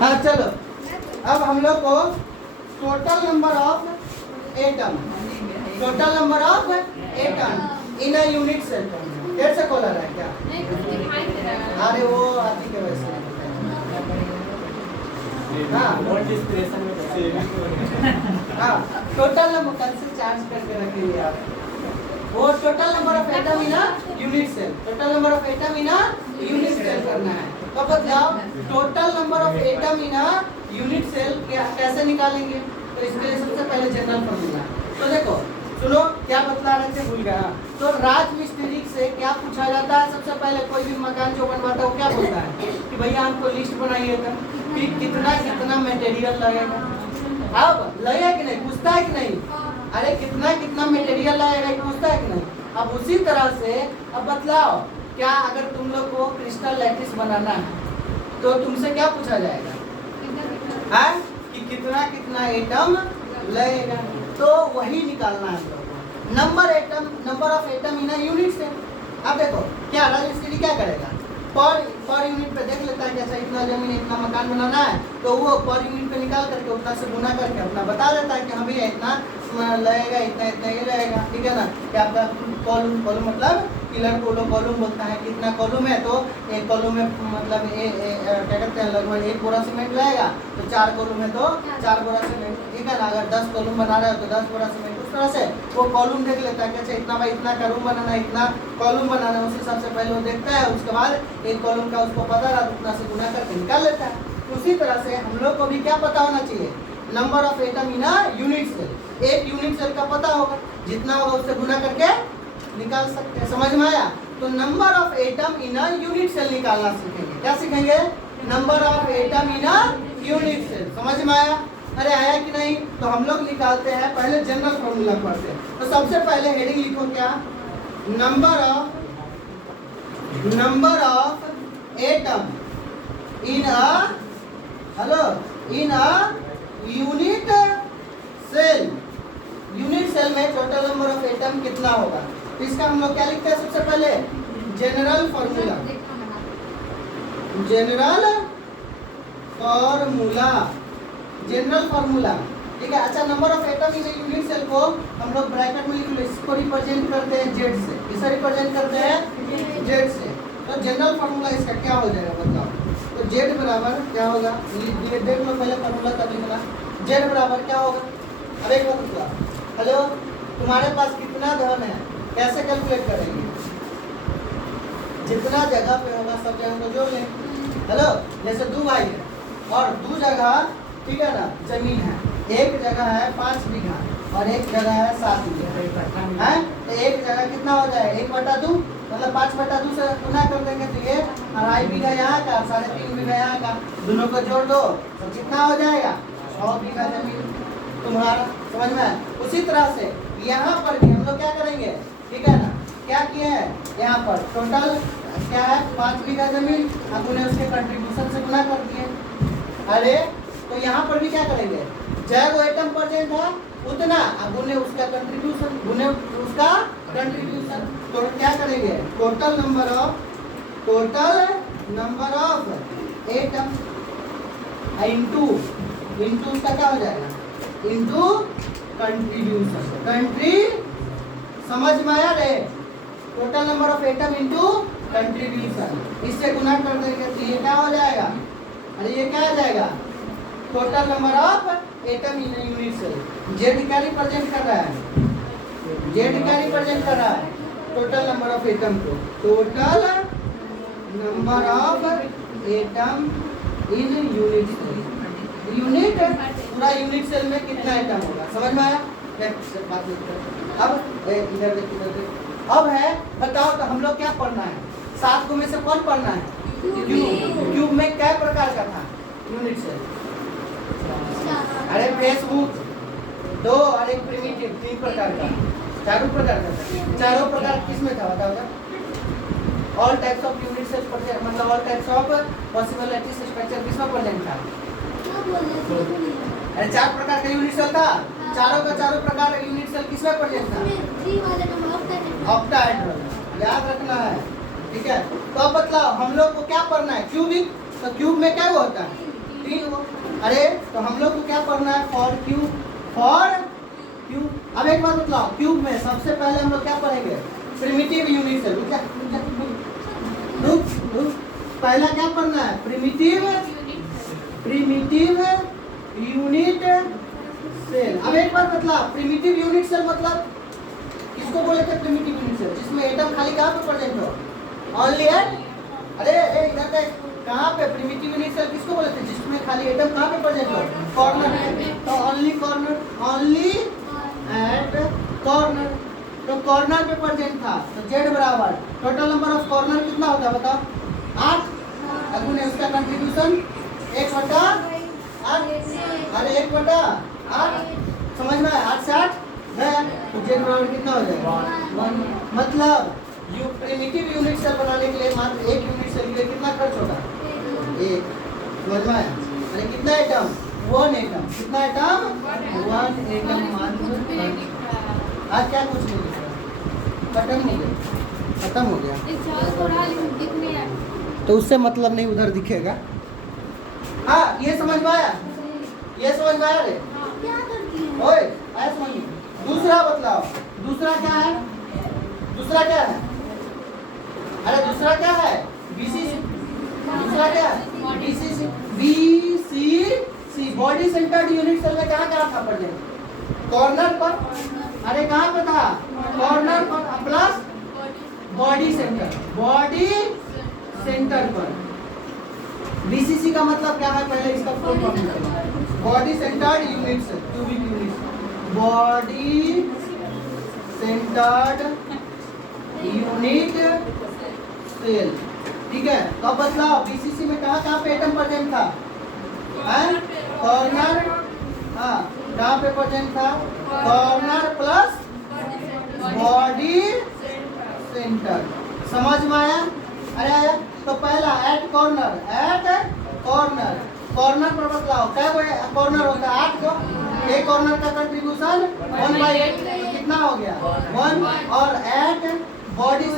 हाँ चलो, अब हम लोग को total number of atom, total number of atom in a unit cell फिर से खोला रहा है क्या? नहीं कुछ दिखाई दे रहा है। अरे वो आती के वैसे हाँ हाँ, टोटल नंबर कल से चार्ज करके रखिए आप। वो total number of atom in a unit cell, total number of atom in a unit cell करना है। तो बताओ total number of atom in a unit cell कैसे निकालेंगे? तो इसके लिए सबसे पहले जनरल फॉर्मूला। तो देखो सुनो क्या बतला रहे थे, भूल गया। तो राज मिस्त्री से क्या पूछा जाता है? सबसे पहले कोई भी मकान जो बनवाता है वो क्या बोलता है कि भैया हमको लिस्ट बनाइएगा कि कितना कितना मटेरियल लगेगा। अब लगेगा कि नहीं, पूछता है कि नहीं? अरे कितना कितना मटेरियल लगेगा, पूछता है कि नहीं? अब उसी तरह से अब बतलाओ, क्या अगर तुम लोग को क्रिस्टल लैटिस बनाना है तो तुमसे क्या पूछा जाएगा है कि कितना कितना एटम लगेगा? तो वही निकालना है हम लोग को, number of atom in a unit से। अब देखो क्या राजमिस्त्री क्या करेगा, पर यूनिट पे देख लेता है कि अच्छा इतना जमीन इतना मकान बनाना है, तो वो पर यूनिट पे निकाल करके उतना से गुना करके अपना बता देता है कि हाँ भैया इतना लगेगा, इतना इतना ये लगेगा, ठीक है ना। क्या आपका कॉलम, कॉलम मतलब पिलर को लोग कॉलम बोलता है, कितना कॉलम है तो एक कॉलम में मतलब क्या कहते हैं लगभग 1 बोरा सीमेंट लगेगा, तो 4 कॉलम है तो 4 बोरा सीमेंट, ठीक है ना। अगर 10 कॉलम बना रहे हो तो 10 बोरा सीमेंट, उस तरह से वो कॉलम देख लेता है कि अच्छा इतना भाई इतना का रूम बनाना है, इतना कॉलम बनाना है, उस हिसाब से पहले वो देखता है, उसके बाद एक कॉलम का उसको पता रहा उतना से गुना करके निकाल लेता है। उसी तरह से हम लोग को भी क्या पता होना चाहिए, number of atom in a unit cell. एक यूनिट सेल का पता होगा, जितना होगा उससे गुना करके निकाल सकते हैं। समझ में आया? तो number of atom in a unit cell निकालना सीखेंगे। क्या सीखेंगे? Number of atom in a unit cell. समझ में आया? अरे आया कि नहीं? तो हम लोग निकालते हैं, पहले जनरल फॉर्मूला पढ़ते हैं। तो सबसे पहले हेडिंग लिखो क्या, number of atom in a hello in a unit cell. Unit cell में टोटल नंबर ऑफ एटम कितना होगा? तो इसका हम लोग क्या लिखते हैं सबसे पहले, general formula, general formula, general formula, ठीक है। अच्छा number of atom in unit cell को हम लोग ब्रैकेट में लिख लो, इसको रिप्रेजेंट करते हैं जेड से, इसे रिप्रेजेंट करते हैं जेड से। तो जनरल फॉर्मूला इसका क्या हो जाएगा बताओ? तो जेड बराबर क्या होगा, ये देख लो पहले फॉर्मूला तब लिखना। जेड बराबर क्या होगा? अब एक बात बताओ, हेलो तुम्हारे पास कितना धन है, कैसे कैलकुलेट करेंगे? जितना जगह पे होगा सब जगह को जोड़ लेंगे। हेलो जैसे 2 भाई है और 2 जगह, ठीक है ना, जमीन है। एक जगह है 5 बीघा और एक जगह है 7 बीघा है, तो एक जगह कितना हो जाएगा, 1/2 मतलब 5/2 से गुना कर देंगे तो ये 2.5 बीघा यहाँ का, 3.5 बीघा यहाँ का, दोनों को जोड़ दो तो कितना हो जाएगा, 6 बीघा जमीन तुम्हारा। समझ में? उसी तरह से यहाँ पर भी हम लोग क्या करेंगे, ठीक है ना, क्या किए हैं यहाँ पर टोटल क्या है 5 बीघा जमीन, हमने उसके कंट्रीब्यूशन से गुना कर दिए। अरे तो यहाँ पर भी क्या करेंगे, जय वो एटम प्रेजेंट है उतना गुने उसका कंट्रीब्यूशन, गुने उसका कंट्रीब्यूशन, तो क्या करेंगे total number of atom into उसका क्या हो जाएगा, इंटू कंट्रीब्यूशन, कंट्री। समझ में आया रे? Total number of atom into contribution, इससे गुना कर देंगे तो ये क्या हो जाएगा, अरे ये क्या आ जाएगा, total number of atom in unit cell. Z क्या रिप्रेजेंट कर रहा है, जेड क्या रिप्रेजेंट कर रहा है, टोटल नंबर ऑफ एटम को, total number of atom in unit cell. Unit पूरा यूनिट सेल में कितना एटम होगा, समझ में आया? अब इधर देख, अब है बताओ तो हम लोग क्या पढ़ना है, 7 को में से कौन पढ़ना है, क्यूब। क्यूब में क्या प्रकार का था यूनिट सेल? अरे फेसबुक 2 और एक प्रिमिटिव, 3 प्रकार का, 4 प्रकार का था। 4 प्रकार किस में था बताओ तो? All types of unit cell मतलब all types of possible lattice structure किसमें प्रेजेंट था? अरे 4 प्रकार का यूनिट सेल था, चारों का चारों प्रकार का यूनिट सेल किसमें प्रेजेंट था? ऑक्टाहेड्रल, याद रखना है, ठीक है। तो अब बतलाओ हम लोग को क्या पढ़ना है, क्यूबिक। तो क्यूब में क्या होता है, 3 गो। अरे तो हम लोग को क्या पढ़ना है? For cube, for cube. अब एक बात बतलाओ, क्यूब में सबसे पहले हम लोग क्या पढ़ेंगे? Primitive unit cell. रुक, पहला क्या पढ़ना है? Primitive unit cell. अब एक बार बतला, प्रिमिटिव यूनिट सेल मतलब किसको बोले थे? प्रिमिटिव यूनिट सेल जिसमें एटम खाली कहाँ पे प्रेजेंट हो? ओनली एट, अरे इधर देख, कहाँ पे? प्रिमिटिव यूनिट सेल किसको बोले थे? जिसमें खाली एटम कहाँ पे प्रेजेंट हो? कॉर्नर पे। तो only corner, only at corner. तो कॉर्नर पे प्रेजेंट था, तो जेड बराबर टोटल नंबर ऑफ कॉर्नर कितना होता है बताओ? 8। अब उन्हें उसका कंट्रीब्यूशन 1/8। अरे 1/8 समझ में आया? 8 से 8 है, तो जेड बराबर कितना हो जाएगा? 1। मतलब प्रिमिटिव यूनिट सेल बनाने के लिए मात्र एक यूनिट सेल के लिए कितना खर्च होगा? 1। समझ में आया? अरे कितना एटम? 1 एटम। कितना एटम? 1 एटम मात्र। आज क्या कुछ नहीं लिख रहा, खत्म हो गया। तो उससे मतलब नहीं, उधर दिखेगा। हाँ, ये समझ में आया? ये समझ में आया रे? ओए आया समझ में? दूसरा बतलाओ, दूसरा क्या है? दूसरा क्या है? अरे दूसरा क्या है? बीसीसी। दूसरा क्या है? BCC. BCC body centred unit cell में कहाँ था प्रेजेंट? कॉर्नर पर। अरे कहाँ पे था? कॉर्नर पर प्लस बॉडी सेंटर पर। बीसीसी का मतलब क्या है? पहले इसका फुल फॉर्म निकालो। Body centred unit cell, cubic unit. Body centred unit cell, ठीक है। तो अब बतलाओ बीसीसी में कहाँ पे एटम प्रेजेंट था? कॉर्नर। हाँ, कहाँ पे प्रेजेंट था? Corner plus body centre. समझ में आया? अरे आया? तो पहला एट कॉर्नर, कॉर्नर पर बतलाओ क्या कॉर्नर होता है? 8 को। एक कॉर्नर का कंट्रीब्यूशन 1/8, तो कितना हो गया? 1। और एट बॉडी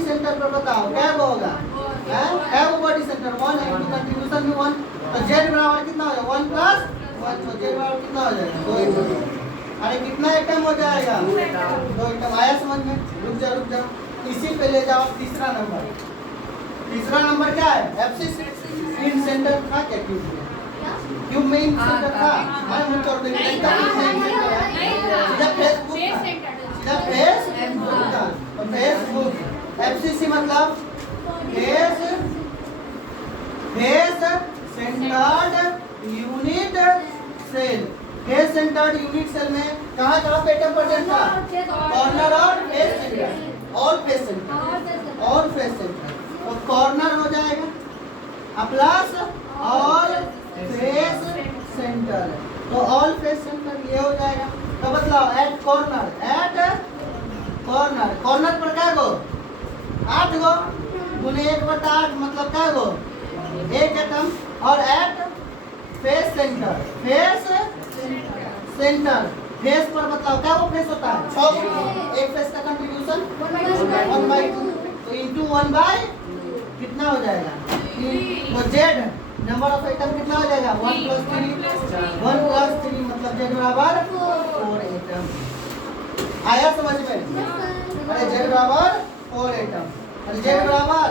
सेंटर पर बताओ क्या होगा? क्या वो बॉडी सेंटर? 1 कंट्रीब्यूशन में 1, तो जेड बराबर कितना हो जाएगा? 1 + 1, तो जेड बराबर कितना हो जाएगा? 2। अरे कितना एटम हो जाएगा? 2 एटम। आया समझ में? रुक जा, इसी पे ले जाओ तीसरा नंबर। तीसरा नंबर क्या है? एब्सिस इन सेंटर था क्या? क्यूब में इन सेंटर था। मैं मुझे तोड़ देंगे सीधा फेसबुक। एफसीसी मतलब face centred unit cell. Face centred unit cell में कहाँ पे एटम प्रेजेंट था? कॉर्नर और फेस सेंटर। और फेस सेंटर। तो कॉर्नर हो जाएगा प्लस ऑल फेस सेंटर। तो ऑल फेस सेंटर ये हो जाएगा। तो बतलाओ एट कॉर्नर कॉर्नर पर क्या गो? 8 गो गुने 1/8 मतलब क्या गो? 1 एटम। और एट फेस सेंटर फेस पर बताओ क्या वो फेस होता है? 6 गो। एक फेस का कंट्रीब्यूशन 1/2, तो इंटू 1 कितना हो जाएगा? तो जेड नंबर ऑफ एटम कितना हो जाएगा? 1 + 3 मतलब जेड बराबर 4 एटम। आया समझ में? अरे जेड बराबर 4 एटम। अरे जेड बराबर